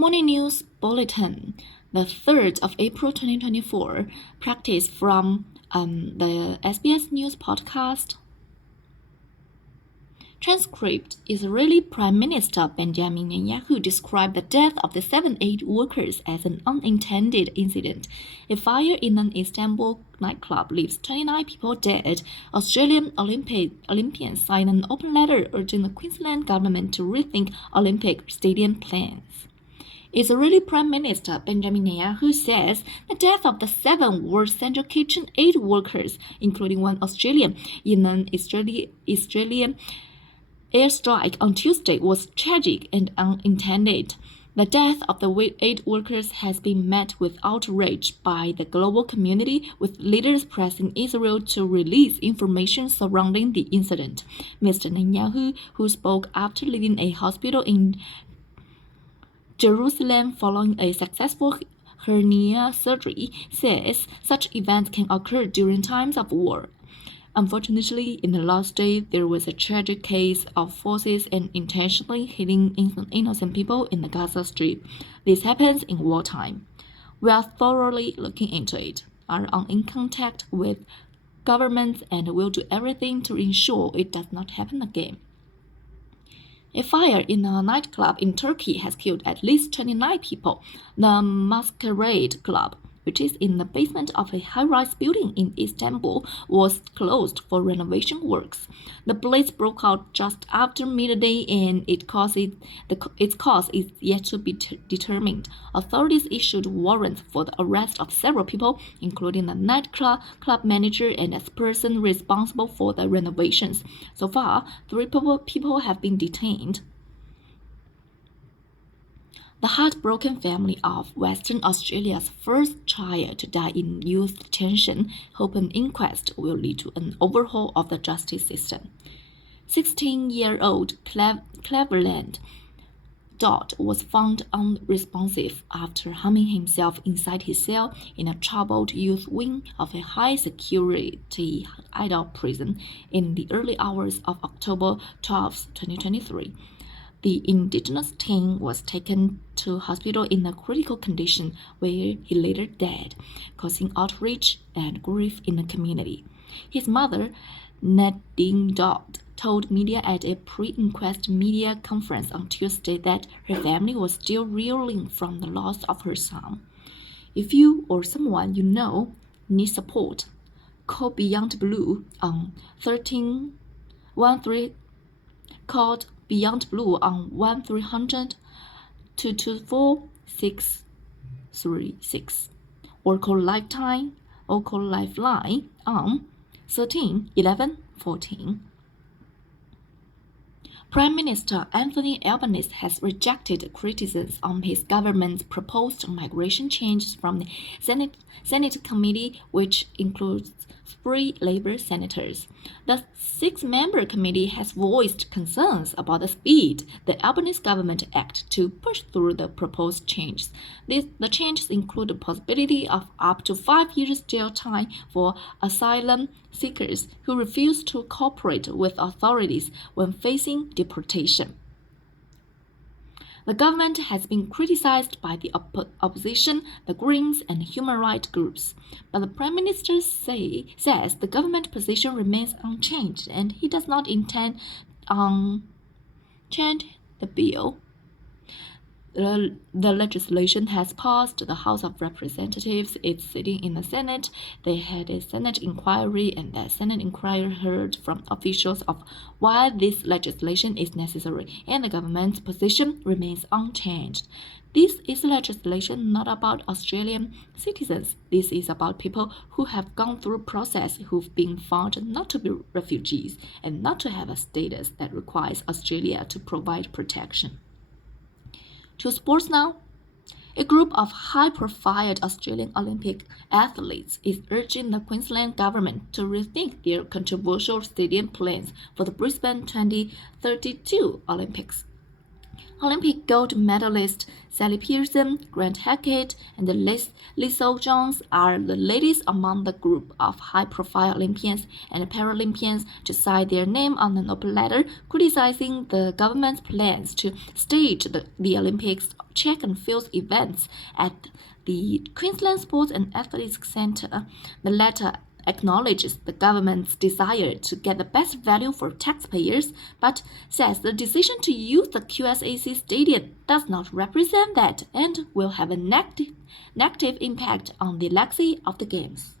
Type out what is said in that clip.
Morning News Bulletin, the 3rd of April 2024, practice from the SBS News podcast. Transcript: Israeli Prime Minister Benjamin Netanyahu described the death of the 7 aid workers as an unintended incident. A fire in an Istanbul nightclub leaves 29 people dead. Australian Olympians signed an open letter urging the Queensland government to rethink Olympic stadium plans. Israeli Prime Minister Benjamin Netanyahu says the death of the 7 World Central Kitchen aid workers, including one Australian, in an Israeli airstrike on Tuesday was tragic and unintended. The death of the aid workers has been met with outrage by the global community, with leaders pressing Israel to release information surrounding the incident. Mr. Netanyahu, who spoke after leaving a hospital in Jerusalem following a successful hernia surgery, says such events can occur during times of war. Unfortunately, in the last day, there was a tragic case of forces and intentionally hitting innocent people in the Gaza Strip. This happens in wartime. We are thoroughly looking into it, are in contact with governments, and will do everything to ensure it does not happen again. A fire in a nightclub in Turkey has killed at least 29 people. The Masquerade Club, which is in the basement of a high-rise building in Istanbul, was closed for renovation works. The blaze broke out just after midday, and its cause is yet to be determined. Authorities issued warrants for the arrest of several people, including the nightclub manager and a person responsible for the renovations. So far, 3 people have been detained. The heartbroken family of Western Australia's first child to die in youth detention hope an inquest will lead to an overhaul of the justice system. 16-year-old Cleveland Dodd was found unresponsive after harming himself inside his cell in a troubled youth wing of a high-security adult prison in the early hours of October 12, 2023. The Indigenous teen was taken to hospital in a critical condition, where he later died, causing outrage and grief in the community. His mother, Nadine Dodd, told media at a pre-inquest media conference on Tuesday that her family was still reeling from the loss of her son. If you or someone you know needs support, call Beyond Blue on 1313 called Beyond Blue on 1-300-224-636 or call Lifeline on 13 11 14. Prime Minister Anthony Albanese has rejected criticisms on his government's proposed migration changes from the Senate committee, which includes 3 Labour senators. The 6-member committee has voiced concerns about the speed the Albanese government acted to push through the proposed changes. The changes include the possibility of up to 5 years jail time for asylum seekers who refuse to cooperate with authorities when facing deportation. The government has been criticized by the opposition, the Greens, and human rights groups. But the Prime Minister says the government position remains unchanged, and he does not intend to change the bill. The legislation has passed the House of Representatives. It's sitting in the Senate. They had a Senate inquiry, and the Senate inquiry heard from officials of why this legislation is necessary, and the government's position remains unchanged. This is legislation not about Australian citizens. This is about people who have gone through a process, who've been found not to be refugees and not to have a status that requires Australia to provide protection. To sports now. A group of high-profile Australian Olympic athletes is urging the Queensland government to rethink their controversial stadium plans for the Brisbane 2032 Olympics. Olympic gold medalist Sally Pearson, Grant Hackett, and Lizelle Jones are the latest among the group of high-profile Olympians and Paralympians to sign their name on an open letter criticizing the government's plans to stage the Olympics track and field events at the Queensland Sports and Athletics Centre. The letter acknowledges the government's desire to get the best value for taxpayers, but says the decision to use the QSAC stadium does not represent that and will have a negative impact on the legacy of the Games.